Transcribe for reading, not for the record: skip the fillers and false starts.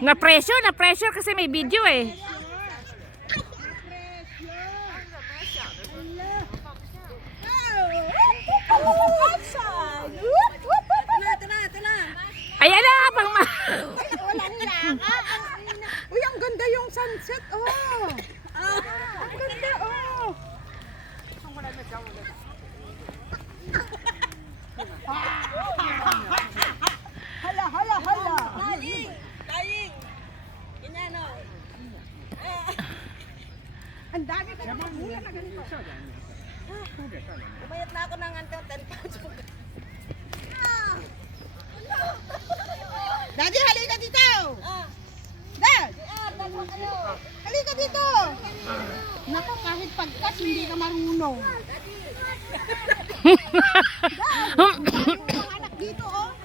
Na-pressure kasi may video eh. Ayan na, pang ma... Uy, ang ganda yung sunset, oh. Ang ganda, oh. Hala. Daling. Inano. Ang dami ko naman mula na ganito. Umayat na ako ng 10 pounds. Daddy, halika dito! Dad! Halika dito! Naku, kahit pagkas, hindi ka marunong. Dad! Yung anak dito, oh!